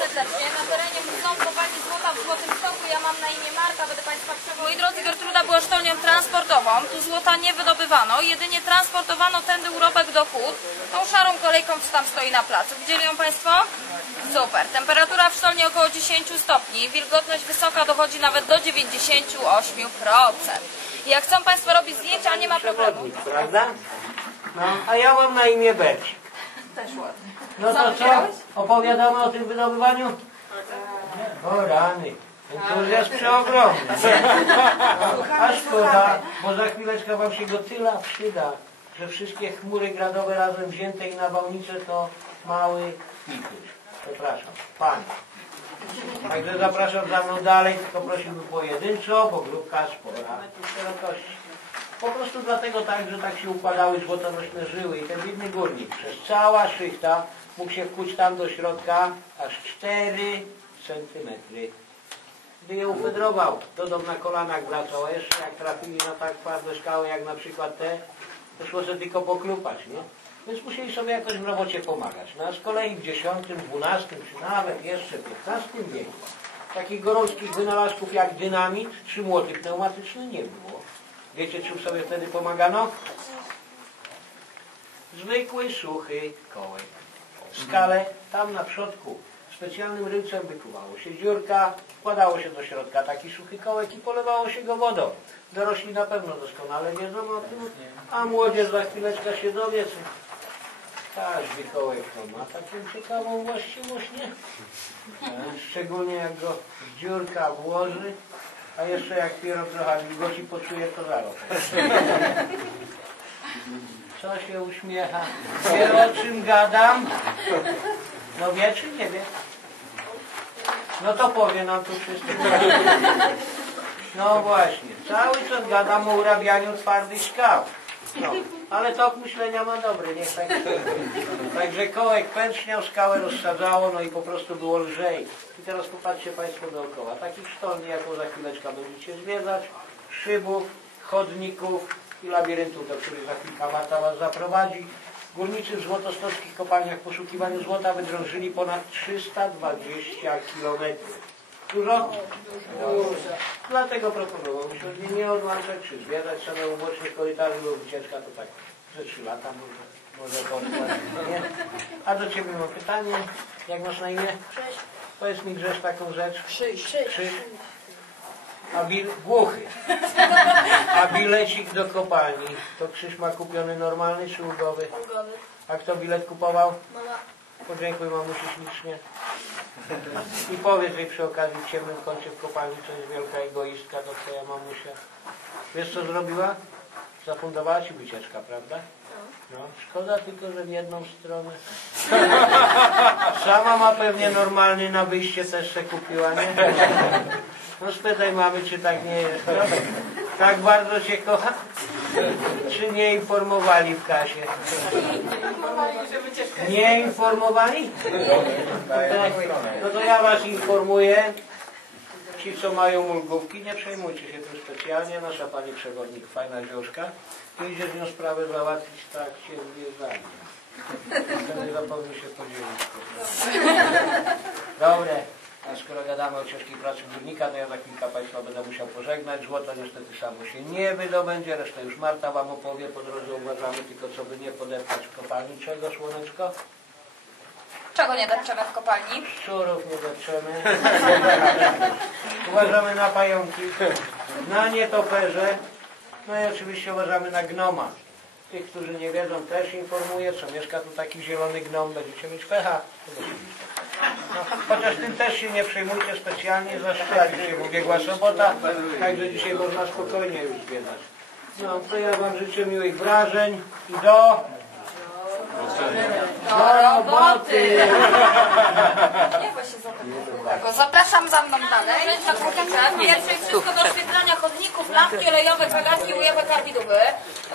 serdecznie. Na terenie Muzeum Kopalni Złota w Złotym Stoku ja mam na imię Marta, będę Państwa przewozić. Moi drodzy, Gertruda była sztolnią transportową. Tu złota nie wydobywano, jedynie transportowano tędy urobek do hut. Tą szarą kolejką, co tam stoi na placu. Widzieli ją Państwo? Super. Temperatura w sztolni około 10 stopni. Wilgotność wysoka dochodzi nawet do 98%. I jak chcą Państwo robić zdjęcia, nie ma problemu. Prawda? No, a ja mam na imię Bercik. Też ładnie. No to co? Opowiadamy o tym wydobywaniu? O rany. Entuzjazm przeogromny. A szkoda, bo za chwileczkę wam się go tyle przyda, że wszystkie chmury gradowe razem wzięte i nawałnice to mały pikuś. Przepraszam, pan. Także zapraszam za mną dalej, tylko prosiłbym pojedynczo, bo grupka spora szerokości. Po prostu dlatego tak, że tak się układały złotonośne żyły i ten biedny górnik przez cała szychta mógł się wkuć tam do środka aż 4 centymetry. Gdy je ufedrował, to dom na kolanach wracał, a jeszcze jak trafili na tak twarde skały jak na przykład te, to szło sobie tylko poklupać, nie? Więc musieli sobie jakoś w robocie pomagać. No a z kolei w X, XII, czy nawet jeszcze XV wieku takich gorączkich wynalazków jak dynamit czy młoty pneumatyczne nie było. Wiecie, czym sobie wtedy pomagano? Zwykły, suchy kołek. Skalę tam na przodku specjalnym ryłcem wykuwało się dziurka, wkładało się do środka taki suchy kołek i polewało się go wodą. Dorośli na pewno doskonale wiedzą o tym, a młodzież za chwileczkę się dowie, co każdy kołek to ma taką ciekawą właściwość, nie? E, Szczególnie jak go dziurka włoży, a jeszcze jak pierog trochę wilgoci poczuje, to zaraz. Co się uśmiecha? Wie o czym gadam? No wie czy nie wie? No to powie nam tu wszystko. No właśnie, cały czas gadam o urabianiu twardych skał. No, ale tok myślenia ma dobry, niech tak Także kołek pęczniał, skałę rozsadzało, no i po prostu było lżej. Teraz popatrzcie Państwo dookoła. Takich sztolni, jaką za chwileczkę będziecie zwiedzać, szybów, chodników i labiryntów, do których za kilka Marta Was zaprowadzi. Górniczy w złotostockich kopalniach w poszukiwaniu złota wydrążyli ponad 320 kilometrów. Dużo? Dużo. Dlatego proponowałbym się nie odłączać, czy zwiedzać same uboczne korytarze, bo wycieczka to tak ze 3 lata może, może potrwać, nie? A do Ciebie mam pytanie. Jak masz na imię? Cześć. Powiedz mi Grzesz taką rzecz. Krzyś. Krzyś. A bil... Głuchy. A bilecik do kopalni, to Krzyś ma kupiony normalny czy ulgowy? Ulgowy. A kto bilet kupował? Mama. Podziękuj mamusi ślicznie. I powiedz jej przy okazji w ciemnym kącie w kopalni, to jest wielka egoistka, to twoja mamusia. Wiesz co zrobiła? Zafundowała ci wycieczka, prawda? No, szkoda tylko, że w jedną stronę. Sama ma pewnie normalny na wyjście też kupiła, nie? No spytaj mamy, czy tak nie jest. No, tak bardzo cię kocha? Czy nie informowali w kasie? Nie informowali? No to ja was informuję. Ci, co mają ulgówki, nie przejmujcie się tym specjalnie. Nasza pani przewodnik, fajna zioszka, idzie z nią sprawę załatwić tak się zwiedzanie. Wtedy zapomnę się podzielić. Dobre. A skoro gadamy o ciężkiej pracy górnika, to ja za kilka Państwa będę musiał pożegnać. Złoto niestety samo się nie wydobędzie, resztę już Marta Wam opowie. Po drodze uważamy tylko, co by nie podeptać kopalni. Czego, Słoneczko? Czego nie depczemy w kopalni? Szczurów nie depczemy. uważamy na pająki, na nietoperze. No i oczywiście uważamy na gnoma. Tych, którzy nie wiedzą, też informuję, co mieszka tu taki zielony gnom, będziecie mieć pecha. No, chociaż tym też się nie przejmujcie specjalnie, zaszczeli się ubiegła sobota, także dzisiaj można spokojnie już zwiedzać. No, to ja Wam życzę miłych wrażeń i do... Do roboty! Nie, bo się. Zapraszam za mną dalej. W pierwszej wszystko do oświetlania chodników, lampki olejowe, kagatki, ujęte karbidówy.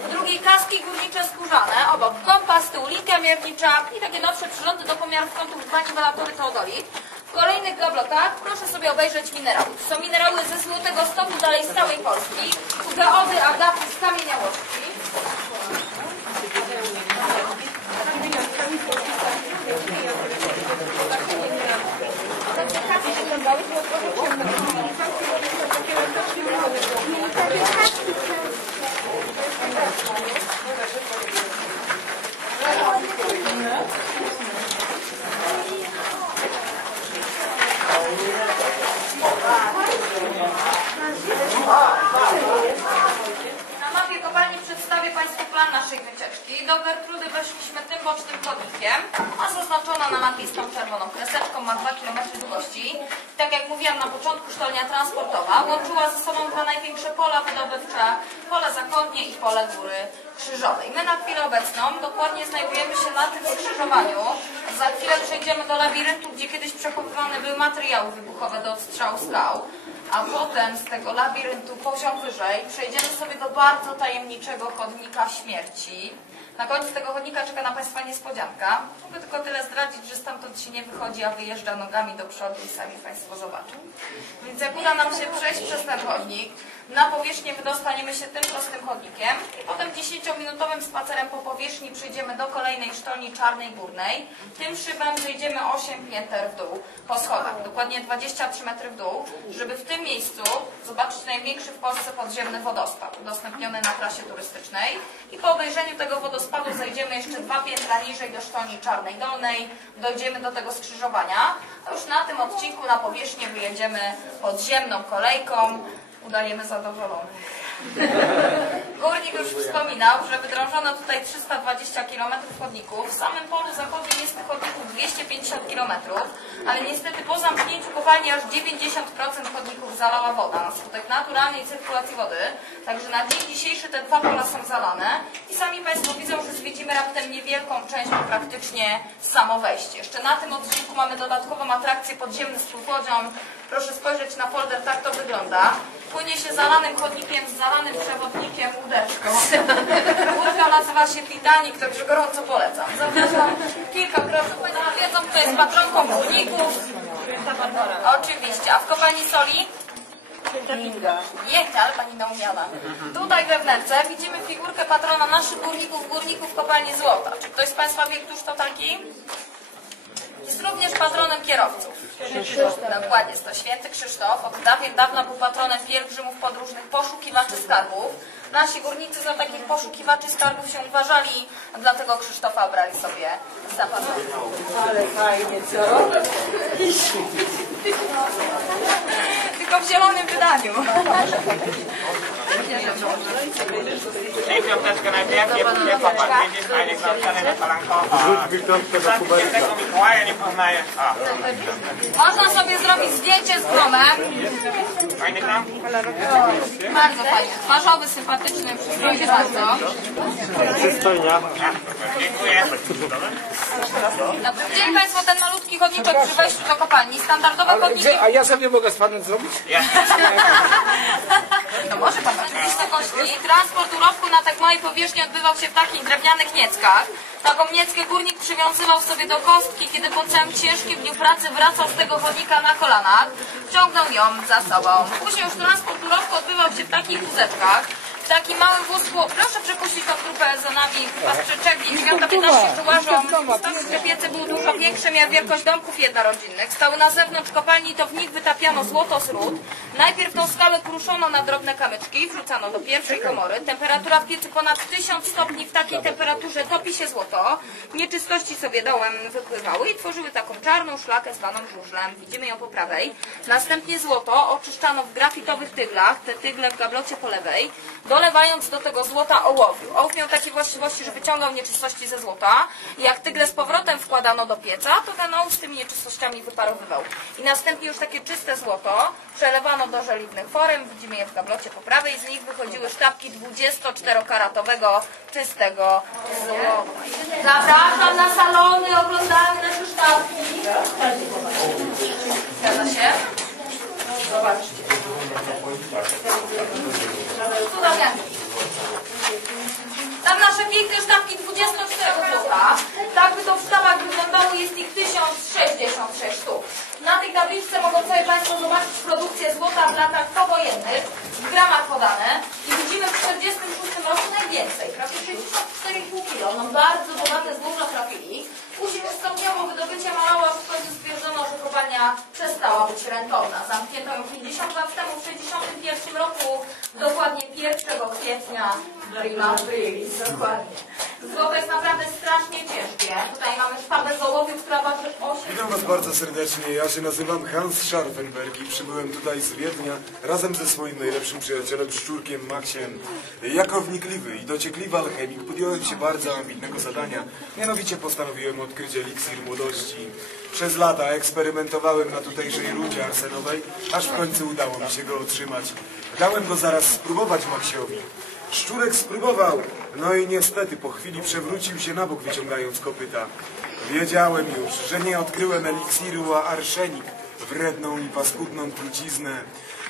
W drugiej kaski górnicze skórzane. Obok kompas, tył linka miernicza i takie nowsze przyrządy do pomiarów kątów dwa niwelatory teodolit. W kolejnych gablotach proszę sobie obejrzeć minerały. To są minerały ze złotego stoku, dalej z całej Polski. Gaody, agaty z kamieniałości. Na mapie kopalni przedstawię Państwu plan naszej wycieczki. Do Gertrudy weszliśmy tym bocznym chodnikiem, a zaznaczona na mapie z tą czerwoną kreseczką ma 2 km długości. Tak jak mówiłam na początku, sztolnia transportowa łączyła ze sobą dwa największe pola wydobywcze, pole zachodnie i pole Góry Krzyżowej. My na chwilę obecną dokładnie znajdujemy się na tym skrzyżowaniu. Za chwilę przejdziemy do labiryntu, gdzie kiedyś przechowywane były materiały wybuchowe do odstrzału skał a potem z tego labiryntu poziom wyżej przejdziemy sobie do bardzo tajemniczego chodnika śmierci. Na końcu tego chodnika czeka na Państwa niespodzianka. Mogę tylko tyle zdradzić, że stamtąd się nie wychodzi, a wyjeżdża nogami do przodu i sami Państwo zobaczą. Więc jak uda nam się przejść przez ten chodnik, na powierzchnię wydostaniemy się tym prostym chodnikiem i potem 10-minutowym spacerem po powierzchni przejdziemy do kolejnej sztolni czarnej górnej. Tym szybem zejdziemy 8 pięter w dół po schodach, dokładnie 23 metry w dół, żeby w tym miejscu zobaczyć największy w Polsce podziemny wodospad, udostępniony na trasie turystycznej. I po obejrzeniu tego wodospadu zejdziemy jeszcze dwa piętra niżej do sztolni czarnej dolnej, dojdziemy do tego skrzyżowania. Już na tym odcinku na powierzchnię wyjedziemy podziemną kolejką. Udajemy zadowolonych. Górnik już wspominał, że wydrążono tutaj 320 km chodników. W samym polu zachodnim jest tych chodników 250 km, ale niestety po zamknięciu kopalni aż 90% chodników zalała woda na skutek naturalnej cyrkulacji wody. Także na dzień dzisiejszy te dwa pola są zalane i sami Państwo widzą, że zwiedzimy raptem niewielką część, bo praktycznie samo wejście. Jeszcze na tym odcinku mamy dodatkową atrakcję podziemny z. Proszę spojrzeć na folder, tak to wygląda. Płynie się zalanym chodnikiem z zalanym przewodnikiem łódeczką. Łódka nazywa się Titanic, także gorąco polecam. Zapraszam kilkakrotnie. Państwo wiedzą, kto jest patronką górników. Oczywiście. A w kopalni soli? Nie, ale pani naumiana. Tutaj we wnętrze widzimy figurkę patrona naszych górników, górników kopalni złota. Czy ktoś z Państwa wie, któż to taki? Jest również patronem kierowców. Dokładnie, jest to święty Krzysztof. Od dawien dawna był patronem pielgrzymów podróżnych poszukiwaczy skarbów. Nasi górnicy za takich poszukiwaczy skarbów się uważali, dlatego Krzysztofa brali sobie za patrona. Ale fajnie, co? Tylko w zielonym wydaniu. Można sobie zrobić zdjęcie z gromem. Bardzo fajnie. Twarzowy, sympatyczny, przystojny bardzo. Przystojnia. Dziękuję. Widzieli Państwo ten malutki chodniczek przy wejściu do kopalni. Standardowe chodniki... A ja sobie mogę z panem zrobić? No może pan oczywiście kości. Transport urobku na tak małej powierzchni odbywał się w takich drewnianych nieckach. Taką nieckę górnik przywiązywał sobie do kostki, kiedy po całym ciężkim dniu pracy wracał z tego chodnika na kolanach. Ciągnął ją za sobą. Później już transport urobku odbywał się w takich wózeczkach. W takim małym wózku, proszę przepuścić tą grupę za nami, was przyczepi, 9.15 tu łażą. Stąd te piece były dużo większe, miały wielkość domków jednorodzinnych. Stały na zewnątrz kopalni, to w nich wytapiano złoto z ród. Najpierw tą skalę kruszono na drobne kamyczki, wrzucano do pierwszej komory. Temperatura w piecu ponad 1000 stopni, w takiej temperaturze topi się złoto. Nieczystości sobie dołem wypływały i tworzyły taką czarną szlakę zwaną żużlem. Widzimy ją po prawej. Następnie złoto oczyszczano w grafitowych tyglach, te tygle w gablocie po lewej, dolewając do tego złota ołowiu. Ołów miał takie właściwości, że wyciągał nieczystości ze złota. I jak tygle z powrotem wkładano do pieca, to ten ołów z tymi nieczystościami wyparowywał. I następnie już takie czyste złoto przelewano do żeliwnych forem, widzimy je w gablocie po prawej, z nich wychodziły sztabki 24-karatowego czystego złota. Zapraszam na salony, oglądamy nasze sztabki. Zgadza się? Zobaczcie. Cudownie. Tam nasze piękne sztabki 24 złota. Tak by to w sztabach wyglądało, jest ich 1066 sztuk. Na tej tabliczce mogą sobie Państwo dokładnie. Złoto jest naprawdę strasznie ciężkie. Tutaj mamy bardzo serdecznie. Ja się nazywam Hans Scharfenberg i przybyłem tutaj z Wiednia razem ze swoim najlepszym przyjacielem Szczurkiem Maksiem. Jako wnikliwy i dociekliwy alchemik podjąłem się bardzo ambitnego zadania. Mianowicie postanowiłem odkryć eliksir młodości. Przez lata eksperymentowałem na tutejszej rudzie arsenowej, aż w końcu udało mi się go otrzymać. Dałem go zaraz spróbować Maksiowi. Szczurek spróbował, no i niestety po chwili przewrócił się na bok wyciągając kopyta. Wiedziałem już, że nie odkryłem eliksiru, a arszenik, wredną i paskudną truciznę.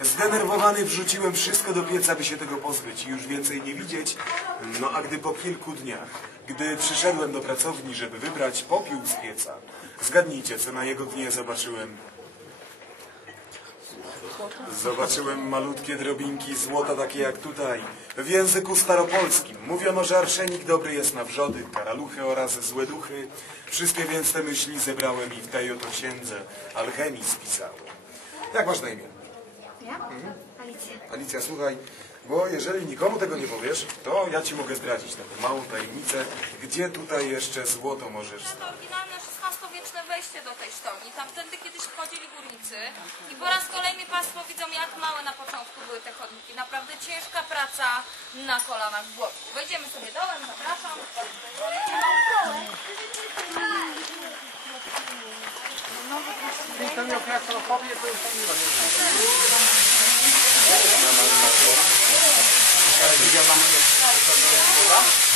Zdenerwowany wrzuciłem wszystko do pieca, by się tego pozbyć i już więcej nie widzieć. No a gdy po kilku dniach, gdy przyszedłem do pracowni, żeby wybrać popiół z pieca, zgadnijcie, co na jego dnie zobaczyłem. Zobaczyłem malutkie drobinki złota, takie jak tutaj. W języku staropolskim mówiono, że arszenik dobry jest na wrzody, karaluchy oraz złe duchy. Wszystkie więc te myśli zebrałem i w tej oto księdze alchemii spisałem. Jak masz na imię? Ja? Alicja. Alicja, słuchaj, bo jeżeli nikomu tego nie powiesz, to ja ci mogę zdradzić taką małą tajemnicę, gdzie tutaj jeszcze złoto możesz To XVI-wieczne wejście do tej sztolni. Tamtędy kiedyś wchodzili górnicy i po raz kolejny Państwo widzą, jak małe na początku były te chodniki. Naprawdę ciężka praca na kolanach w głowie. Wejdziemy sobie dołem, zapraszam. To już.